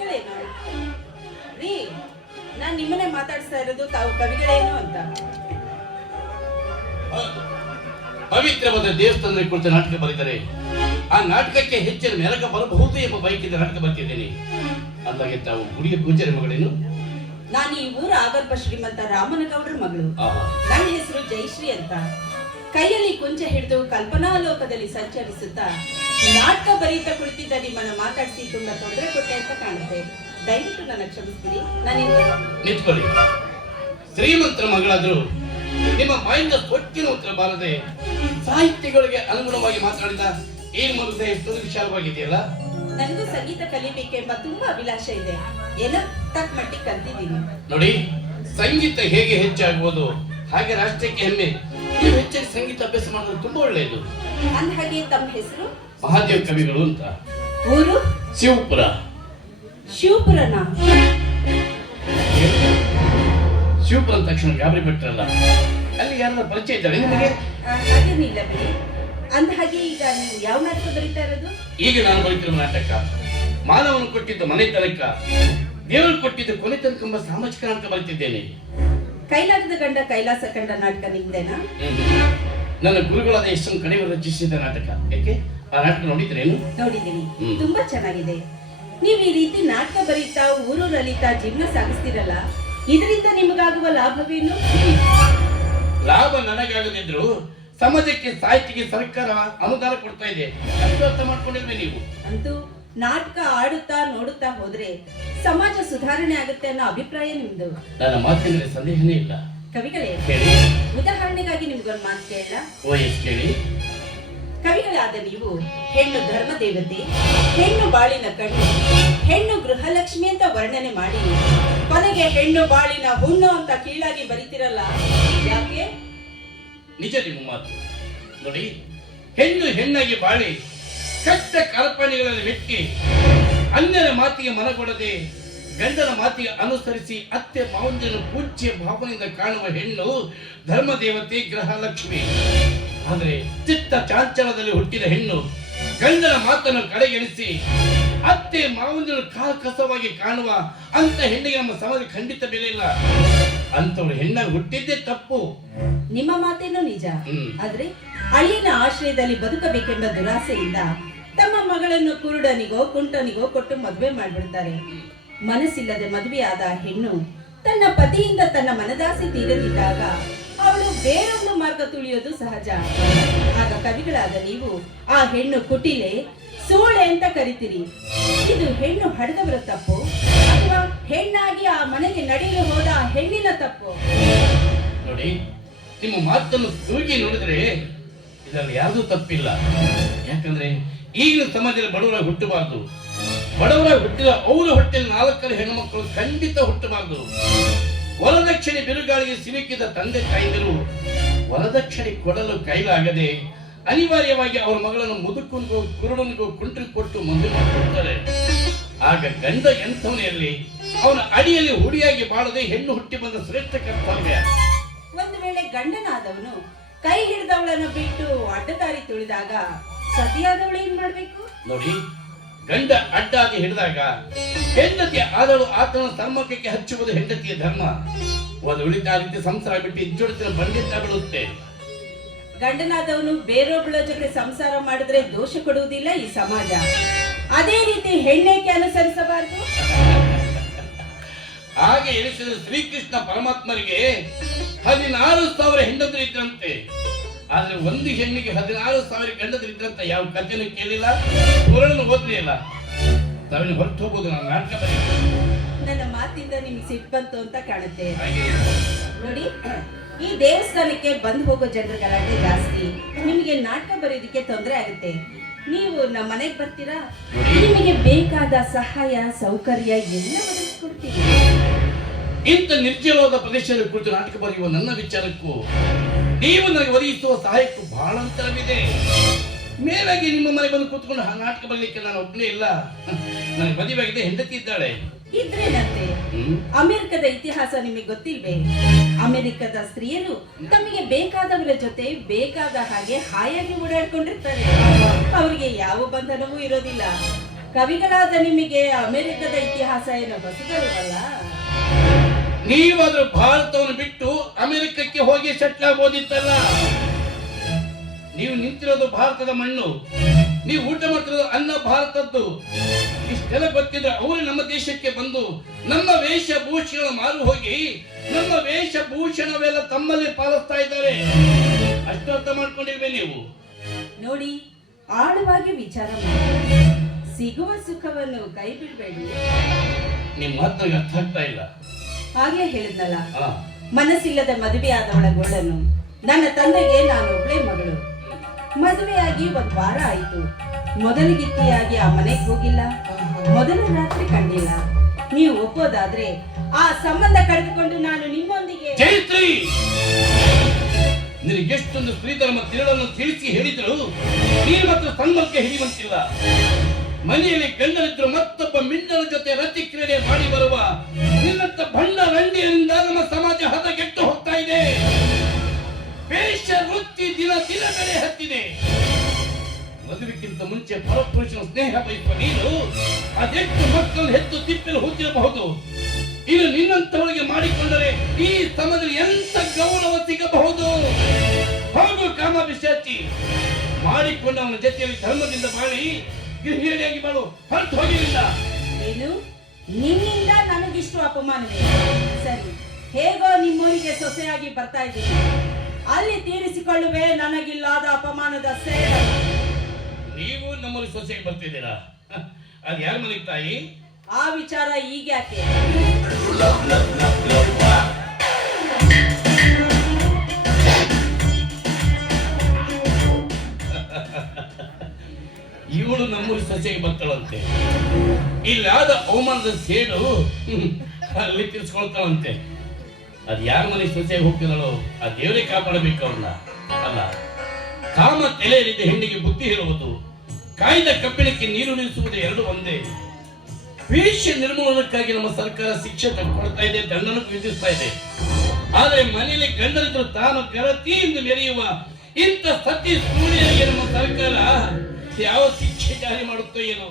ಕವಿಗಳೇನು? ನಾನು ನಿಮ್ಮನ್ನೇ ಮಾತಾಡ್ತಾ ಇರೋದು ತಾವು ಕವಿಗಳೇನು ಅಂತ. ಪವಿತ್ರವಾದ ದೇವಸ್ಥಾನದ ಕುರಿತ ನಾಟಕ ಬರೀತಾರೆ ಆ ನಾಟಕಕ್ಕೆ ಹೆಚ್ಚಿನ ಮೆರಕ ಬರಬಹುದು ಎಂಬ ಬೈಕಿದ ನಾಟಕ ಬರ್ತಿದ್ದೇನೆ. ಅಂದಾಗೆ ತಾವು ಗುಡಿಯ ಪೂಜಾರಿ ಮಗಳೇನು? ನಾನು ಈ ಊರ ಆಗರ್ಭ ಶ್ರೀಮಂತ ರಾಮನಗೌಡರ ಮಗಳು. ನನ್ನ ಹೆಸರು ಜಯಶ್ರೀ ಅಂತ. ಕೈಯಲ್ಲಿ ಕುಂಚ ಹಿಡಿದು ಕಲ್ಪನಾ ಲೋಕದಲ್ಲಿ ಸಂಚರಿಸುತ್ತಾ ನಾಟಕ ಬರೀತಾ ಕುಳಿತಿದ್ದ ನಿಮ್ಮನ್ನ ಮಾತಾಡಿಸಿ ತುಂಬಾ ತೊಂದರೆ ಕೊಟ್ಟೆ ಅಂತ ಕಾಣುತ್ತೆ. ದಯವಿಟ್ಟು ನನ್ನ ಕ್ಷಮಿಸ್ತೀರಿ. ನಿಂತ್ಕೊಳ್ಳಿ. ಶ್ರೀಮಂತರ ಮಗಳಾದ್ರು ನಿಮ್ಮ ಮೈಂಡ್ ಸೊಟ್ಟಿನ ಉತ್ತರ ಬಾರದೆ ಸಾಹಿತ್ಯಗಳಿಗೆ ಅನುಗುಣವಾಗಿ ಮಾತಾಡಿದ ಏನ್ ಮರುದೆ ಎಷ್ಟೊಂದು ವಿಶಾಲವಾಗಿದೆಯಲ್ಲ? ನನಗೂ ಸಂಗೀತ ಕಲಿಬೇಕೆಂಬ ತುಂಬಾ ಅಭಿಲಾಷ ಇದೆ. ಏನೋ ತಕ್ಕ ಮಟ್ಟಿಗೆ ಕಲ್ತಿದ್ದೀನಿ. ನೋಡಿ ಸಂಗೀತ ಹೇಗೆ ಹೆಚ್ಚಾಗುವುದು ಹಾಗೆ ರಾಷ್ಟ್ರಕ್ಕೆ ಹೆಮ್ಮೆ ನೀವು ಹೆಚ್ಚಾಗಿ ಸಂಗೀತ ಅಭ್ಯಾಸ ಮಾಡೋದು ತುಂಬಾ ಒಳ್ಳೆಯದು. ಅಂದ ಹಾಗೆ ತಮ್ಮ ಹೆಸರು? ಮಹಾದೇವ ಕವಿಗಳು ಅಂತ. ಊರು? ಶಿವಪುರ. ಶಿವಪುರನ? ಶಿವಪುರ ಅಂದ ತಕ್ಷಣ ಗಾಬರಿ ಬಿಟ್ರಲ್ಲ ಅಲ್ಲಿ ಯಾರ ಪರಿಚಯ ಇದ್ದಾರೆ? ನಿಮಗೆ? ಹಾಗೇನಿಲ್ಲ ಬಿಡಿ. ಅಂದ ಹಾಗೆ ಈಗ ನೀವು ಯಾವ ನಾಟಕ ಬರೀತಾ ಇರೋದು? ಈಗ ನಾನು ಬರೀತಿರುವ ನಾಟಕ. ಮಾನವನು ಕೊಟ್ಟಿದ್ದ ಮನೆ ತನಕ ದೇವರು ಕೊಟ್ಟಿದ್ದ ಕೊನೆ ತನಕ ಎಂಬ ಸಾಮಾಜಿಕ ನಾಟಕ ಬರೀತಿದ್ದೇನೆ. ಕೈಲಾಗದ ಗಂಡ ಕೈಲಾಸ ಕಂಡ ನಾಟಕ ನಿಮ್ದೇನಾ? ನನ್ನ ಗುರುಗಳಾದ ಎಷ್ಟೊಂದು ಕಡಿಮೆ ರಚಿಸಿದ ನಾಟಕ. ಯಾಕೆ? ಆ ನಾಟಕ ನೋಡಿದ್ರೇನು ನೋಡಿದ್ದೀನಿ. ತುಂಬಾ ಚೆನ್ನಾಗಿದೆ. ನೀವು ಈ ರೀತಿ ನಾಟಕ ಬರೀತಾ ಲಲಿತಾ ಜೀವನ ಸಾಗಿಸ್ತೀರಲ್ಲ ಇದರಿಂದ ನಿಮಗಾಗುವ ಲಾಭವೇನು? ಲಾಭ ನನಗಾಗದಿದ್ರು ಸಮಾಜಕ್ಕೆ ಸಾಹಿತ್ಯಕ್ಕೆ ಸರ್ಕಾರ ಅನುದಾನ ಕೊಡ್ತಾ ಇದೆ. ಅರ್ಥ ಮಾಡ್ಕೊಂಡಿಲ್ವೇ ನೀವು? ಅಂತೂ ನಾಟಕ ಆಡುತ್ತಾ ನೋಡುತ್ತಾ ಹೋದ್ರೆ ಸಮಾಜ ಸುಧಾರಣೆ ಆಗುತ್ತೆ ಅನ್ನೋ ಅಭಿಪ್ರಾಯ ನಿಮ್ದು? ನನ್ನ ಮಾತಿನಲ್ಲಿ ಸಂದೇಹನೇ ಇಲ್ಲ. ಕವಿಗಳೇ ಹೇಳಿ. ಉದಾಹರಣೆಗಾಗಿ ನಿಮ್ಗೊಂದು ಮಾತು ಕೇಳ ಕೇಳಿ. ಕವಿಗಳಾದ ನೀವು ಹೆಣ್ಣು ಧರ್ಮ ದೇವತೆ ಹೆಣ್ಣು ಬಾಳಿನ ಕಣ್ಣು ಹೆಣ್ಣು ಗೃಹಲಕ್ಷ್ಮಿ ಅಂತ ವರ್ಣನೆ ಮಾಡಿ ಕೊನೆಗೆ ಹೆಣ್ಣು ಬಾಳಿನ ಹುಣ್ಣು ಅಂತ ಕೀಳಾಗಿ ಬರಿತಿರಲ್ಲ ಯಾಕೆ? ನಿಜ ನಿಮ್ಮ ಮಾತು. ನೋಡಿ ಹೆಣ್ಣು ಹೆಣ್ಣಾಗಿ ಬಾಳಿ ಕಷ್ಟ ಕಲ್ಪನೆಗಳಲ್ಲಿ ಮೆಟ್ಟಿ ಅನ್ಯರ ಮಾತಿಗೆ ಮನಗೊಡದೆ ಗಂಡನ ಮಾತಿಗೆ ಅನುಸರಿಸಿ ಅತ್ತೆ ಮಾವಂದಿನ ಪೂಜ್ಯ ಭಾವನೆಯಿಂದ ಕಾಣುವ ಹೆಣ್ಣು ಧರ್ಮ ದೇವತೆ ಗ್ರಹ ಲಕ್ಷ್ಮಿ ಆದರೆ ಚಿತ್ತ ಚಾಂಚಲದಲ್ಲಿ ಹುಟ್ಟಿದ ಹೆಣ್ಣು ಗಂಡನ ಮಾತನ್ನು ಕಡೆಗೆಣಿಸಿ ಅತ್ತೆ ಮಾವಂದಿನ ಕಾಲಕಸವಾಗಿ ಕಾಣುವ ಅಂತ ಹೆಣ್ಣಿಗೆ ನಮ್ಮ ಸಮಾಜ ಖಂಡಿತ ಬೆಲೆ ಇಲ್ಲ. ಅಂತವಳು ಹೆಣ್ಣಾಗಿ ಹುಟ್ಟಿದ್ದೇ ತಪ್ಪು. ನಿಮ್ಮ ಮಾತೇನೋ ನಿಜ. ಆದ್ರೆ ಅಳಿಯನ ಆಶ್ರಯದಲ್ಲಿ ಬದುಕಬೇಕೆಂಬ ದುರಾಸೆಯಿಂದ ತಮ್ಮ ಮಗಳನ್ನು ಕುರುಡನಿಗೋ ಕುಂಟನಿಗೋ ಕೊಟ್ಟು ಮದುವೆ ಮಾಡಿಬಿಡ್ತಾರೆ. ಮನಸ್ಸಿಲ್ಲದೆ ಮದುವೆಯಾದ ಹೆಣ್ಣು ತನ್ನ ಪತಿಯಿಂದ ತನ್ನ ಮನದಾಸೆ ತೀರದಿದ್ದಾಗ ಅವಳು ಬೇರೊಂದು ಮಾರ್ಗ ತುಳಿಯೋದು ಸಹಜ. ಆಗ ಕವಿಗಳಾದ ನೀವು, ಆ ಹೆಣ್ಣು ಕುಟಿಲೆ, ಸೋಳೆ ಅಂತ ಕರಿತೀರಿ. ಇದು ಹೆಣ್ಣು ಹಡೆದವರ ತಪ್ಪು ಅಥವಾ ಹೆಣ್ಣಾಗಿ ಆ ಮನೆಗೆ ನಡೆಯಲು ಹೋದ ಹೆಣ್ಣಿನ ತಪ್ಪು? ನೋಡಿ, ನಿಮ್ಮ ಮಾತನ್ನು ತೂಗಿ ನೋಡಿದ್ರೆ ಇದರಲ್ಲಿ ಯಾರ್ದು ತಪ್ಪಿಲ್ಲ. ಯಾಕಂದ್ರೆ ಈಗಿನ ಸಮಾಜದಲ್ಲಿ ಬಡವರ ಹುಟ್ಟಬಾರ್ದು. ಬಡವರ ಹುಟ್ಟಿದ ಅವರ ಹೊಟ್ಟೆಯಲ್ಲಿ ನಾಲ್ಕರ ಹೆಣ್ಣುಮಕ್ಕಳು ಖಂಡಿತ ಹುಟ್ಟಬಾರ್ದು. ವರದಕ್ಷಿಣೆ ಬಿರುಗಾಳಿಗೆ ಸಿಲುಕಿದ ತಂದೆ ತಾಯಿದರು ವರದಕ್ಷಿಣೆ ಕೊಡಲು ಕೈಲಾಗದೆ ಅನಿವಾರ್ಯವಾಗಿ ಅವರ ಮಗಳನ್ನು ಮುದುಕೊಂಡು ಕುರುಡನಿಗೂ ಕುಂಟ್ರಿ ಕೊಟ್ಟು ಮದುವೆ ಮಾಡಿಕೊಡ್ತಾರೆ. ಆಗ ಗಂಡ ಎಂಥವನೆಯಲ್ಲಿ ಅವನ ಅಡಿಯಲ್ಲಿ ಹುಡಿಯಾಗಿ ಬಾಳದೆ ಹೆಣ್ಣು ಹುಟ್ಟಿ ಬಂದ ಶ್ರೇಷ್ಠ ಕರ್ತವ್ಯ. ಒಂದು ವೇಳೆ ಗಂಡನಾದವನು ಕೈ ಹಿಡಿದವಳನ್ನು ಬಿಟ್ಟು ಅಡ್ಡದಾರಿ ತುಳಿದಾಗ ಸತಿಯಾದವಳು ಏನ್ ಮಾಡ್ಬೇಕು? ನೋಡಿ ಗಂಡ ಅಡ್ಡಾಗಿ ಹಿಡಿದಾಗ ಹೆಂಡತಿ ಆದಳು ಆತನ ಧರ್ಮಕ್ಕೆ ಹಚ್ಚುವುದು ಹೆಂಡತಿಯ ಧರ್ಮ. ಒಂದು ಉಳಿದ ರೀತಿ ಸಂಸಾರ ಬಿಟ್ಟು ಇಂಚುಡುತ್ತಿನ ಬಂಡಿತ ಬಿಡುತ್ತೆ ಗಂಡನಾದವನು ಬೇರೊಬ್ಬಳ ಜೊತೆ ಸಂಸಾರ ಮಾಡಿದ್ರೆ ದೋಷ ಕೊಡುವುದಿಲ್ಲ ಈ ಸಮಾಜ. ಅದೇ ರೀತಿ ಹೆಣ್ಣೇಕೆ ಅನುಸರಿಸಬಾರದು? ಹಾಗೆ ಎನಿಸಿದ ಶ್ರೀಕೃಷ್ಣ ಪರಮಾತ್ಮರಿಗೆ ಹದಿನಾರು ಸಾವಿರ ಹೆಂಡತರು ಇದ್ರಂತೆ. ಆದ್ರೆ ಒಂದು ಹೆಣ್ಣಿಗೆ ಹದಿನಾರು ಸಾವಿರ ಗಂಡತಿರು ಇದ್ರಂತ ಯಾವ ಕಥೆನೂ ಕೇಳಿಲ್ಲ ಪುರಾಣನು ಓದಲಿಲ್ಲ ತಾವಿನ ಹೊರಟು ಹೋಗೋದು ನಾನು ನಾಟಕ ಬರೀ. ನನ್ನ ಮಾತಿಂದ ನಿಮ್ಗೆ ಸಿಟ್ಟು ಬಂತು ಅಂತ ಕಾಣುತ್ತೆ. ನೋಡಿ ಈ ದೇವಸ್ಥಾನಕ್ಕೆ ಬಂದು ಹೋಗೋ ಜನರ ಗಲಾಟೆ ಜಾಸ್ತಿ. ನಿಮಗೆ ನಾಟಕ ಬರೆಯೋದಕ್ಕೆ ತೊಂದರೆ ಆಗುತ್ತೆ. ನೀವು ನಮ್ಮ ಮನೆಗೆ ಬರ್ತೀರಾ? ನಿಮಗೆ ಬೇಕಾದ ಸಹಾಯ ಸೌಕರ್ಯ ಎಲ್ಲ ಒದಗಿಸ್ಕೊಡ್ತೀವಿ ಇಂಥ ನಿರ್ಜಲವಾದ ಪ್ರದೇಶದ ಕುರಿತು ನಾಟಕ ಬರೆಯುವ ನನ್ನ ವಿಚಾರಕ್ಕೂ ನೀವು ನನಗೆ ಒದಗಿಸುವ ಸಹಾಯಕ್ಕೂ ಬಹಳ ಅಂತರವಿದೆ. ಮೇಲಾಗಿ ನಿಮ್ಮ ಮನೆ ಬಂದು ಕೂತ್ಕೊಂಡು ನಾಟಕ ಬರಲಿಕ್ಕೆ ನಾನು ಒಬ್ಬನೇ ಇಲ್ಲ. ನನಗೆ ಮದುವೆಯಾಗಿದೆ ಹೆಂಡತಿ ಇದ್ದಾಳೆ. ಇದ್ರೇನಂತೆ? ಅಮೆರಿಕದ ಇತಿಹಾಸ ನಿಮಗೆ ಗೊತ್ತಿಲ್ವೇ? ಅಮೆರಿಕದ ಸ್ತ್ರೀಯರು ತಮಗೆ ಬೇಕಾದವರ ಜೊತೆ ಬೇಕಾದ ಹಾಗೆ ಹಾಯಾಗಿ ಓಡಾಡ್ಕೊಂಡಿರ್ತಾರೆ. ಅವರಿಗೆ ಯಾವ ಬಂಧನವೂ ಇರೋದಿಲ್ಲ. ಕವಿಗಳಾದ ನಿಮಗೆ ಅಮೆರಿಕದ ಇತಿಹಾಸ ಏನೋ ಗೊತ್ತಿರಲ್ವಲ್ಲ ನೀವಾದ್ರೂ ಭಾರತವನ್ನು ಬಿಟ್ಟು ಅಮೆರಿಕಕ್ಕೆ ಹೋಗಿ ಸೆಟ್ಲ್ ಆಗ್ಬೋದಿತ್ತಲ್ಲ? ನೀವು ನಿಂತಿರೋದು ಭಾರತದ ಮಣ್ಣು ನೀವು ಊಟ ಮಾಡ್ತಿರೋದು ಅನ್ನ ಭಾರತದ್ದು. ಇಷ್ಟೆಲ್ಲ ಗೊತ್ತಿದ್ರೆ ಅವರು ನಮ್ಮ ದೇಶಕ್ಕೆ ಬಂದು ನಮ್ಮ ವೇಷಭೂಷಣ ಮಾರು ಹೋಗಿ ನಮ್ಮ ವೇಷಭೂಷಣವೆಲ್ಲ ತಮ್ಮಲ್ಲಿ ಪಾಲಿಸ್ತಾ ಇದ್ದಾರೆ. ಅಷ್ಟು ಅರ್ಥ ಮಾಡ್ಕೊಂಡಿಲ್ವೇ ನೀವು? ನೋಡಿ ಆಳವಾಗಿ ವಿಚಾರ ಮಾಡಿ. ಸಿಗುವ ಸುಖವನ್ನು ಕೈ ಬಿಡಬೇಡಿ ನಿಮ್ಮ ಮಾತು ಅರ್ಥ ಆಗ್ತಾ ಇಲ್ಲ. ಹಾಗೆ ಹೇಳಿದ್ನಲ್ಲ. ಮನಸ್ಸಿಲ್ಲದ ಮದುವೆ ಮದುವೆಯಾದವಳ ಗೋಳನ್ನು ನನ್ನ ತಂದೆಗೆ ನಾನು ಒಬ್ಳೆ ಮಗಳು. ಮದುವೆಯಾಗಿ ಒಂದ್ ವಾರ ಆಯ್ತು. ಮೊದಲಿಗಿತ್ತಿಯಾಗಿ ಆ ಮನೆಗೆ ಹೋಗಿಲ್ಲ. ಮೊದಲ ರಾತ್ರಿ ಕಂಡಿಲ್ಲ. ನೀವು ಒಪ್ಪೋದಾದ್ರೆ ಆ ಸಂಬಂಧ ಕಳೆದುಕೊಂಡು ನಾನು ನಿಮ್ಮೊಂದಿಗೆ ನಿನಗೆ ಎಷ್ಟೊಂದು ಸ್ತ್ರೀಧರ್ಮ ತಿರುಳನ್ನು ತಿಳಿಸಿ ಹೇಳಿದ್ರು ನೀನು ಮತ್ತು ಸಂಬಳಕ್ಕೆ ಹಿಡಿಯುವಂತಿಲ್ಲ. ಮನೆಯಲ್ಲಿ ಗಂಡನಿದ್ರು ಮತ್ತೊಬ್ಬ ಮಿಂಡನ ಜೊತೆ ರತಿ ಕ್ರೀಡೆ ಮಾಡಿ ಬರುವ ನಿನ್ನಂತ ಅದೆಷ್ಟು ಮಕ್ಕಳು ಹೆತ್ತು ತಿಪ್ಪಲು ಹುಚ್ಚಿರಬಹುದು ಇದು ನಿನ್ನಂತವರಿಗೆ ಮಾಡಿಕೊಂಡರೆ ಈ ಸಮಯದಲ್ಲಿ ಎಂತ ಗೌರವ ಸಿಗಬಹುದು? ಹಾಗೂ ವಿಷಾತಿ ಮಾಡಿಕೊಂಡವನ ಜೊತೆಯಲ್ಲಿ ಧರ್ಮದಿಂದ ಬಾಳಿ, ಗೃಹಿಣಿಯಾಗಿ ಬಾಳು ಹೊರತು ಹೋಗಿರಲಿಲ್ಲ. ಏನು ನಿನ್ನಿಂದ ನನಗಿಷ್ಟು ಅಪಮಾನವೇ? ಸರಿ, ಹೇಗೋ ನಿಮ್ಮೂರಿಗೆ ಸೊಸೆಯಾಗಿ ಬರ್ತಾ ಇದ್ದೀನಿ. ಅಲ್ಲಿ ತೀರಿಸಿಕೊಳ್ಳುವೆ ನನಗಿಲ್ಲಾದ ಅಪಮಾನದ ಸೇಡ ನೀವು ನಮ್ಮಲ್ಲಿ ಸೊಸೆಗೆ ಬರ್ತಿದ್ದೀರಾ? ಅದು ಯಾರ ಮನೆಗೆ ತಾಯಿ? ಆ ವಿಚಾರ ಈಗ ಯಾಕೆ ಇವಳು ನಮ್ಮೂರಿ ಸೊಸೆಗೆ ಬರ್ತಾಳಂತೆ. ಇಲ್ಲಾದ ಅವಮಾನದ ಸೇಡು ಅಲ್ಲಿ ತಿರ್ಸ್ಕೊಳ್ತಾಳಂತೆ. ಅದು ಯಾರ ಮನೆ ಸೊಸೆಗೆ ಹೋಗ್ತಿದಳೋ ಆ ದೇವರೇ ಕಾಪಾಡಬೇಕು ಅವ್ರನ್ನ ಅಲ್ಲ ಕಾಮ ತಲೆಯಲ್ಲಿದ್ದ ಹೆಣ್ಣಿಗೆ ಬುದ್ಧಿ ಹೇಳುವುದು ಕಾಯ್ದ ಕಬ್ಬಿಣಕ್ಕೆ ನೀರು ನಿಲ್ಲಿಸುವುದು ಎರಡು ಒಂದೇ. ವೇಷ ನಿರ್ಮೂಲನಕ್ಕಾಗಿ ನಮ್ಮ ಸರ್ಕಾರ ಶಿಕ್ಷೆ ಕೊಡ್ತಾ ಇದೆ, ದಂಡನೂ ವಿಧಿಸ್ತಾ ಇದೆ. ಆದರೆ ಮನೆಯಲ್ಲಿ ಗಂಡನಿದ್ರು ತಾನು ಗರತಿಯಿಂದ ಮೆರೆಯುವ ಇಂಥ ಸತಿ ಸೂರ್ಯನಿಗೆ ನಮ್ಮ ಸರ್ಕಾರ ಯಾವ ಶಿಕ್ಷೆ ಜಾರಿ ಮಾಡುತ್ತೋ ಏನೋ.